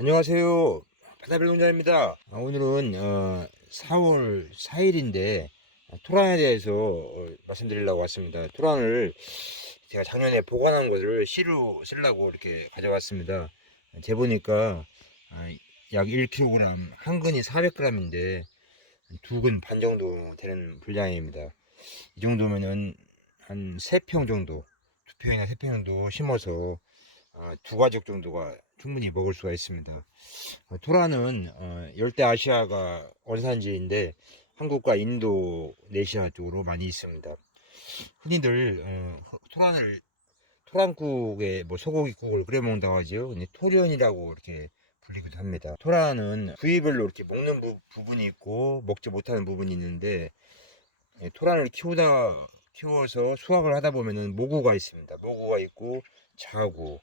안녕하세요. 바다별농장입니다. 아, 오늘은 어, 4월 4일인데 토란에 대해서 어, 말씀드리려고 왔습니다. 토란을 제가 작년에 보관한 것을 씨로 쓰려고 이렇게 가져왔습니다. 재보니까 아, 약 1kg, 한 근이 400g인데 두 근 반 정도 되는 분량입니다. 이 정도면은 한 3평 정도, 두 평이나 3평 정도 심어서 아, 두 가족 정도가 충분히 먹을 수가 있습니다. 어, 토라는 어, 열대 아시아가 원산지인데 한국과 인도네시아 쪽으로 많이 있습니다. 흔히들 어, 허- 토란을 토란국에 뭐 소고기국을 끓여 먹는다고 하지요. 근데 토련이라고 이렇게 불리기도 합니다. 토란은 부위별로 이렇게 먹는 부, 분이 있고 먹지 못하는 부분이 있는데 예, 토란을 키우다 키워서 수확을 하다 보면은 모구가 있습니다. 모구가 있고 자구,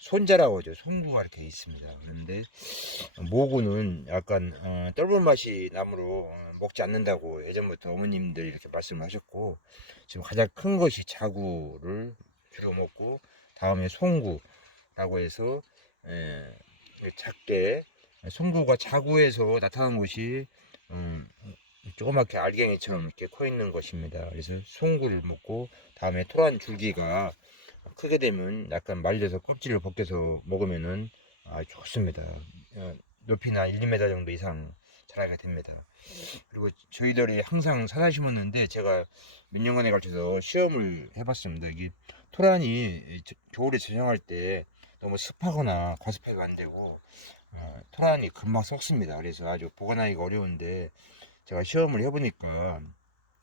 손자라고 하죠. 송구가 이렇게 있습니다. 그런데 모구는 약간 어, 떫은 맛이 나므로 어, 먹지 않는다고 예전부터 어머님들이 이렇게 말씀을 하셨고 지금 가장 큰 것이 자구를 주로 먹고 다음에 송구라고 해서 에, 작게 송구가 자구에서 나타난 것이 음, 조그맣게 알갱이처럼 이렇게 커 있는 것입니다. 그래서 송구를 먹고 다음에 토란 줄기가 크게 되면 약간 말려서 껍질을 벗겨서 먹으면은 아, 좋습니다. 어, 높이나 1, 2m 정도 이상 자라게 됩니다. 그리고 저희들이 항상 사다 심었는데 제가 몇 년간에 걸쳐서 시험을 해봤습니다. 이게 토란이 저- 겨울에 저장할 때 너무 습하거나 과습해가 안 되고 어, 토란이 금방 썩습니다. 그래서 아주 보관하기가 어려운데 제가 시험을 해보니까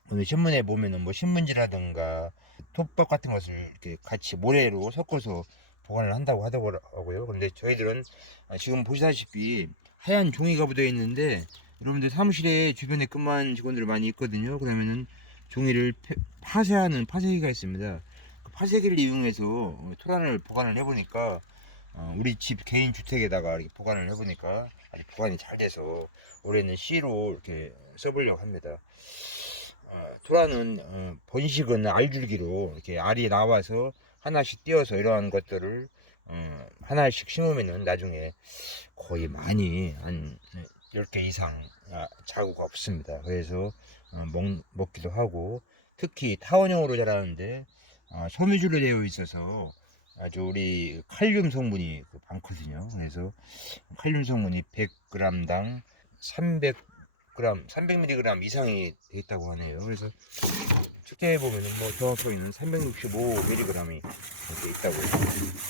오늘 신문에 보면은 뭐 신문지라든가 톱밥 같은 것을 이렇게 같이 모래로 섞어서 보관을 한다고 하더라고요. 근데 저희들은 아, 지금 보시다시피 하얀 종이가 묻어 있는데 여러분들 사무실에 주변에 근무하는 직원들 많이 있거든요. 그러면은 종이를 패- 파쇄하는 파쇄기가 있습니다. 그 파쇄기를 이용해서 어, 토란을 보관을 해보니까 어, 우리 집 개인 주택에다가 보관을 해보니까 아주 보관이 잘 돼서 올해는 C로 이렇게 써보려고 합니다. 어, 토라는 어, 번식은 알줄기로 이렇게 알이 나와서 하나씩 띄어서 이러한 것들을 어, 하나씩 심으면은 나중에 거의 많이 한 10개 이상 아, 자구가 없습니다. 그래서 어, 먹, 먹기도 하고 특히 타원형으로 자라는데 어, 섬유줄로 되어 있어서 아주 우리 칼륨 성분이 그 많거든요. 그래서 칼륨 성분이 100g당 300 그램, 300mg 이상이 돼 있다고 하네요. 그래서 측정해 보면은 뭐 정확하게는 365mg이 이렇게 있다고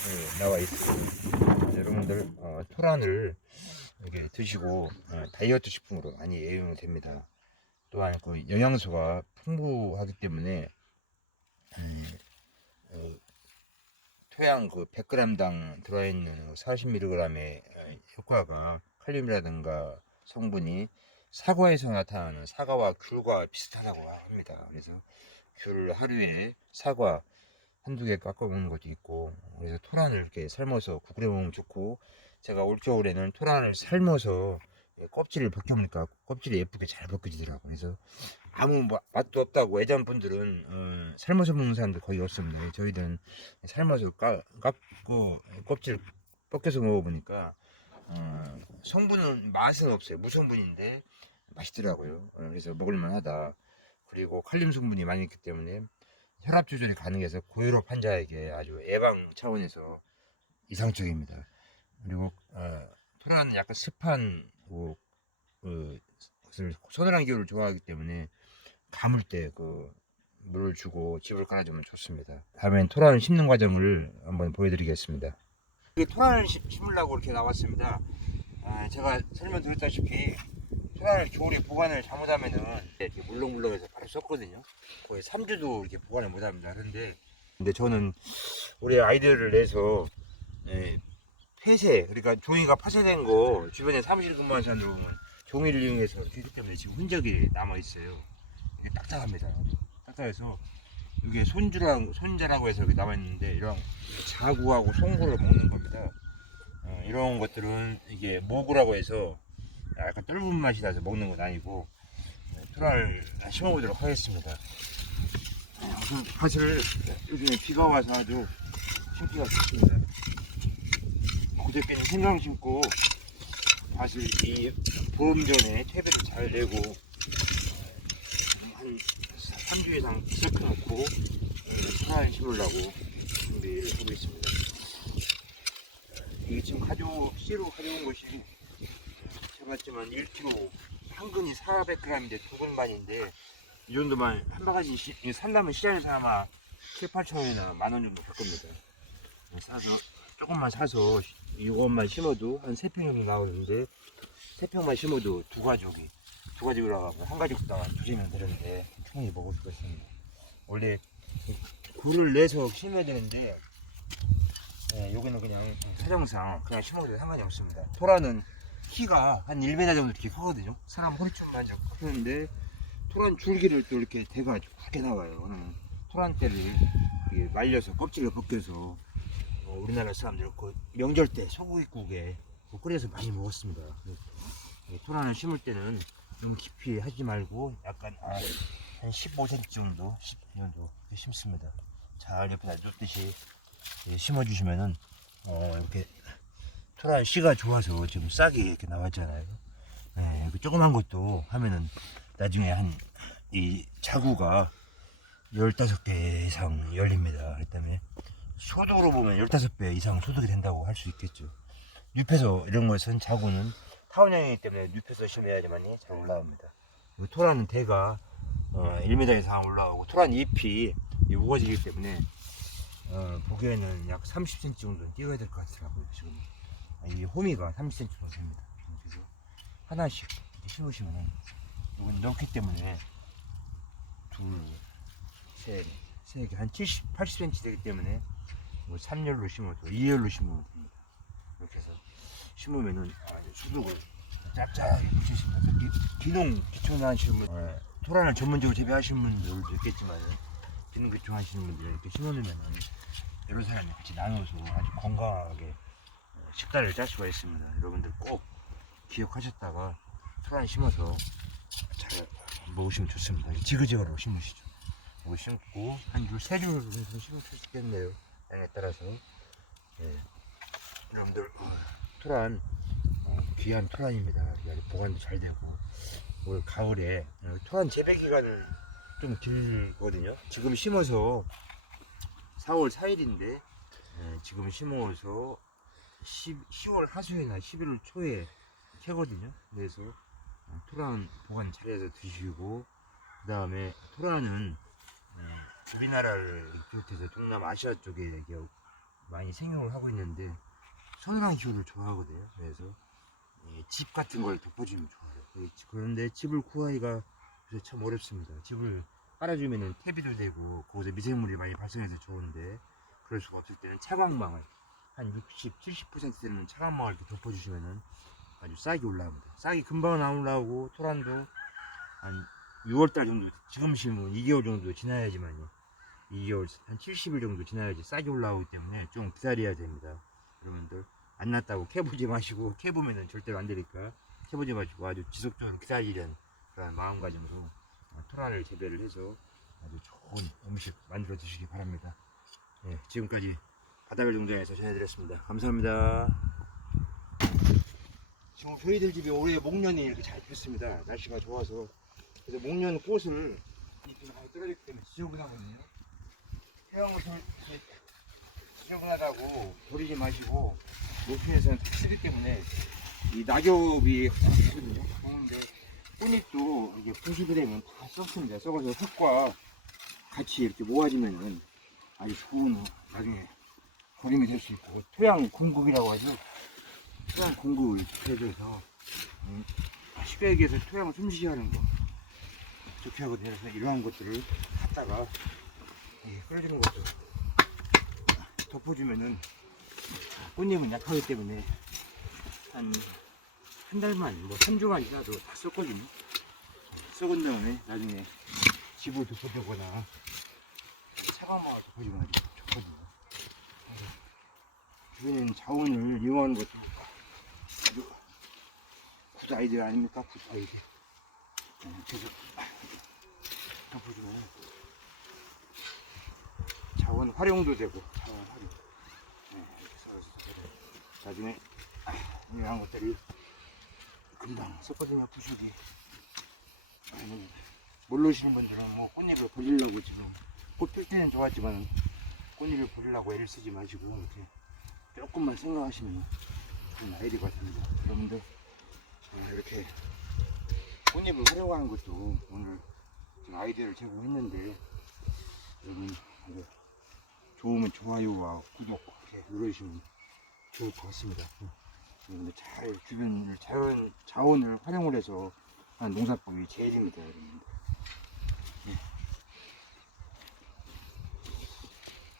네, 나와 있습니다. 여러분들 어, 토란을 이렇게 드시고 어, 다이어트 식품으로 많이 애용이 됩니다. 또한 그 영양소가 풍부하기 때문에 음, 어, 토양 그 100g당 들어있는 40mg의 효과가 칼륨이라든가 성분이 사과에서 나타나는 사과와 귤과 비슷하다고 합니다. 그래서 귤 하루에 사과 한두 개 깎아 먹는 것도 있고 그래서 토란을 이렇게 삶아서 국 끓여 먹으면 좋고 제가 올겨울에는 토란을 삶아서 껍질을 벗겨보니까 껍질이 예쁘게 잘 벗겨지더라고요. 그래서 아무 마- 맛도 없다고 예전 분들은 어, 삶아서 먹는 사람들 거의 없습니다. 저희들은 삶아서 까, 깎고 껍질 벗겨서 먹어보니까 어, 성분은 맛은 없어요. 무성분인데 맛있더라고요. 어, 그래서 먹을만하다. 그리고 칼륨 성분이 많이 있기 때문에 혈압 조절이 가능해서 고혈압 환자에게 아주 예방 차원에서 이상적입니다. 그리고 어, 토라는 약간 습한 뭐, 그, 서늘한 기후를 좋아하기 때문에 감을 때 그 물을 주고 집을 깔아주면 좋습니다. 다음엔 토란을 심는 과정을 한번 보여드리겠습니다. 토란을 심- 심으려고 이렇게 나왔습니다. 아, 제가 설명드렸다시피 토란을 겨울에 보관을 잘못하면은 이렇게 물렁물렁해서 바로 썩거든요. 거의 3주도 이렇게 보관을 못합니다. 그런데 근데 저는 우리 아이들을 내서 예, 폐쇄 그러니까 종이가 파쇄된 거 주변에 사무실 근무하는 사람들 보면 종이를 이용해서 했기 때문에 지금 흔적이 남아 있어요. 딱딱합니다. 딱딱해서 이게 손주랑 손자라고 해서 이렇게 남아 있는데 이런 자구하고 송구를 먹는 겁니다. 어, 이런 것들은 이게 모구라고 해서 약간 떫은 맛이 나서 먹는 건 아니고 네, 토라를 심어보도록 하겠습니다. 어, 우선 밭을 요즘에 비가 와서 아주 심기가 좋습니다. 그저께는 생강 심고 밭을 이 보험 전에 퇴비를 잘한 3주 이상 섞어놓고 토란을 심으려고 준비를 하고 있습니다. 이게 지금 가져 씨로 가져온 것이 제봤지만 1kg 한 근이 400g인데 두 근 반인데 이 정도만 한 바가지 산다면 시장에서 아마 7, 8천 원이나 만 원 정도 될 겁니다. 사서 조금만 사서 이것만 심어도 한세평 정도 나오는데 세 평만 심어도 두 가족이 두 가족이라고 하고 한 가족당 두시면 되는데 충분히 먹을 수가 있습니다. 원래 굴을 내서 심어야 되는데 예, 여기는 그냥 사정상 그냥 심어도 상관이 없습니다. 토라는 키가 한 1m 정도 이렇게 크거든요. 사람 허리춤만 잡고 크는데 토란 줄기를 또 이렇게 대가지고 크게 나와요. 이렇게 말려서 껍질을 벗겨서 어, 우리나라 사람들 그 명절 때 소고기국에 그거 끓여서 많이 먹었습니다. 이 토란을 심을 때는 너무 깊이 하지 말고 약간 아, 한 15cm 정도, 10 정도 이렇게 심습니다. 잘 옆에다 놓듯이 예, 심어주시면은 어, 이렇게 토란 씨가 좋아서 지금 싹이 이렇게 나왔잖아요. 네, 그 조그만 것도 하면은 나중에 한 이 자구가 15개 이상 열립니다. 그렇기 때문에 소득으로 보면 15배 이상 소득이 된다고 할 수 있겠죠. 늪에서 이런 것은 자구는 타원형이기 때문에 늪에서 심어야지만이 잘 올라옵니다. 이 토라는 대가 어, 1m 이상 올라오고 토란 잎이 이 우거지기 때문에 어, 보기에는 약 30cm 정도 띄워야 될 것 같더라고요. 지금 이 호미가 30cm 정도 됩니다. 그래서 하나씩 심으시면 이건 넣기 때문에 둘, 셋, 세 개, 한 70, 80cm 되기 때문에 뭐 3열로 심어도 2열로 심어도 됩니다. 이렇게 해서 심으면은 아주 수둑을 짭짤하게 붙이십니다. 특히 기농 기초나 하시는 분, 어, 토란을 전문적으로 재배하시는 분들도 있겠지만 기농 기초 하시는 분들 이렇게 심어놓으면 여러 사람이 같이 나눠서 아주 건강하게 어, 식단을 짤 수가 있습니다. 여러분들 꼭 기억하셨다가 토란 심어서 잘 먹으시면 좋습니다. 지그재그로 심으시죠. 이거 심고 한 줄, 세 해서 심을 수 있겠네요. 양에 따라서. 예. 여러분들 어, 토란 어, 귀한 토란입니다. 보관도 잘 되고 올 가을에 어, 토란 재배 기간은 좀 길거든요. 지금 심어서 4월 4일인데 예, 지금 심어서 10, 10월 하순이나 11월 초에 캐거든요. 그래서 어, 토란 보관 잘해서 드시고 그 다음에 토란은 어, 우리나라를 비롯해서 동남아시아 쪽에 많이 생육을 하고 있는데 서늘한 기후를 좋아하거든요. 그래서 이집 같은 걸 덮어주면 좋아요. 그- 그런데 집을 구하기가 참 어렵습니다. 집을 깔아주면은 퇴비도 되고 거기서 미생물이 많이 발생해서 좋은데 그럴 수가 없을 때는 차광망을 한 60, 70% 되는 차광망을 이렇게 덮어주시면은 아주 싹이 올라옵니다. 싹이 금방 안 올라오고 토란도 한 6월달 정도 지금 심으면 2개월 정도 지나야지만요. 2개월 한 70일 정도 지나야지 싹이 올라오기 때문에 좀 기다려야 됩니다. 여러분들 안 났다고 캐보지 마시고 캐보면은 절대로 안 되니까 캐보지 마시고 아주 지속적으로 기다리는 그런 마음가짐으로 어, 토란을 재배를 해서 아주 좋은 음식 만들어 드시기 바랍니다. 예, 지금까지 바다별 농장에서 전해드렸습니다. 감사합니다. 지금 저희들 집에 올해 목련이 이렇게 잘 폈습니다. 날씨가 좋아서 그래서 목련 꽃을 잎이 많이 떨어졌기 때문에 지저분하거든요. 이런 것을 이렇게 지저분하다고 버리지 마시고 높이에서는 쓰기 때문에 이 낙엽이 하거든요. 그런데 꽃잎도 이게 부수게 되면 다 썩습니다. 썩어서 흙과 같이 이렇게 모아지면은 아주 좋은 나중에 거림이 될 수 있고 토양 공급이라고 하죠. 토양 공급을 해줘서 음, 쉽게 얘기해서 토양을 숨쉬게 하는 거 좋게 하거든요. 그래서 이러한 것들을 갖다가 이 끓여주는 것도 덮어주면은 꽃잎은 약하기 때문에 한 한 달만 뭐 3주만 지나도 다 썩거든요. 썩은 다음에 나중에 집을 덮어주거나 차가마을 덮어주거나 좋거든요. 주변에는 자원을 이용하는 것도 아주 굿 아이디어 아닙니까? 굿 아이디어. 네, 그래서 덮어주면 자원 활용도 되고 자원 활용. 네. 나중에 아, 이러한 것들이 금방 섞거든요 부실이 아니, 모르시는 분들은 뭐 꽃잎을 버리려고 지금 꽃 필 때는 좋았지만 꽃잎을 버리려고 애를 쓰지 마시고 이렇게 조금만 생각하시면 좋은 아이디어가 됩니다 여러분들 어, 이렇게 꽃잎을 활용하는 것도 오늘 좀 아이디어를 제공했는데 여러분 좋으면 좋아요와 구독 이렇게 눌러주시면 좋을 것 같습니다. 어, 여러분들 잘 주변을 자연 자원을 활용을 해서 하는 농사법이 제일입니다, 여러분들.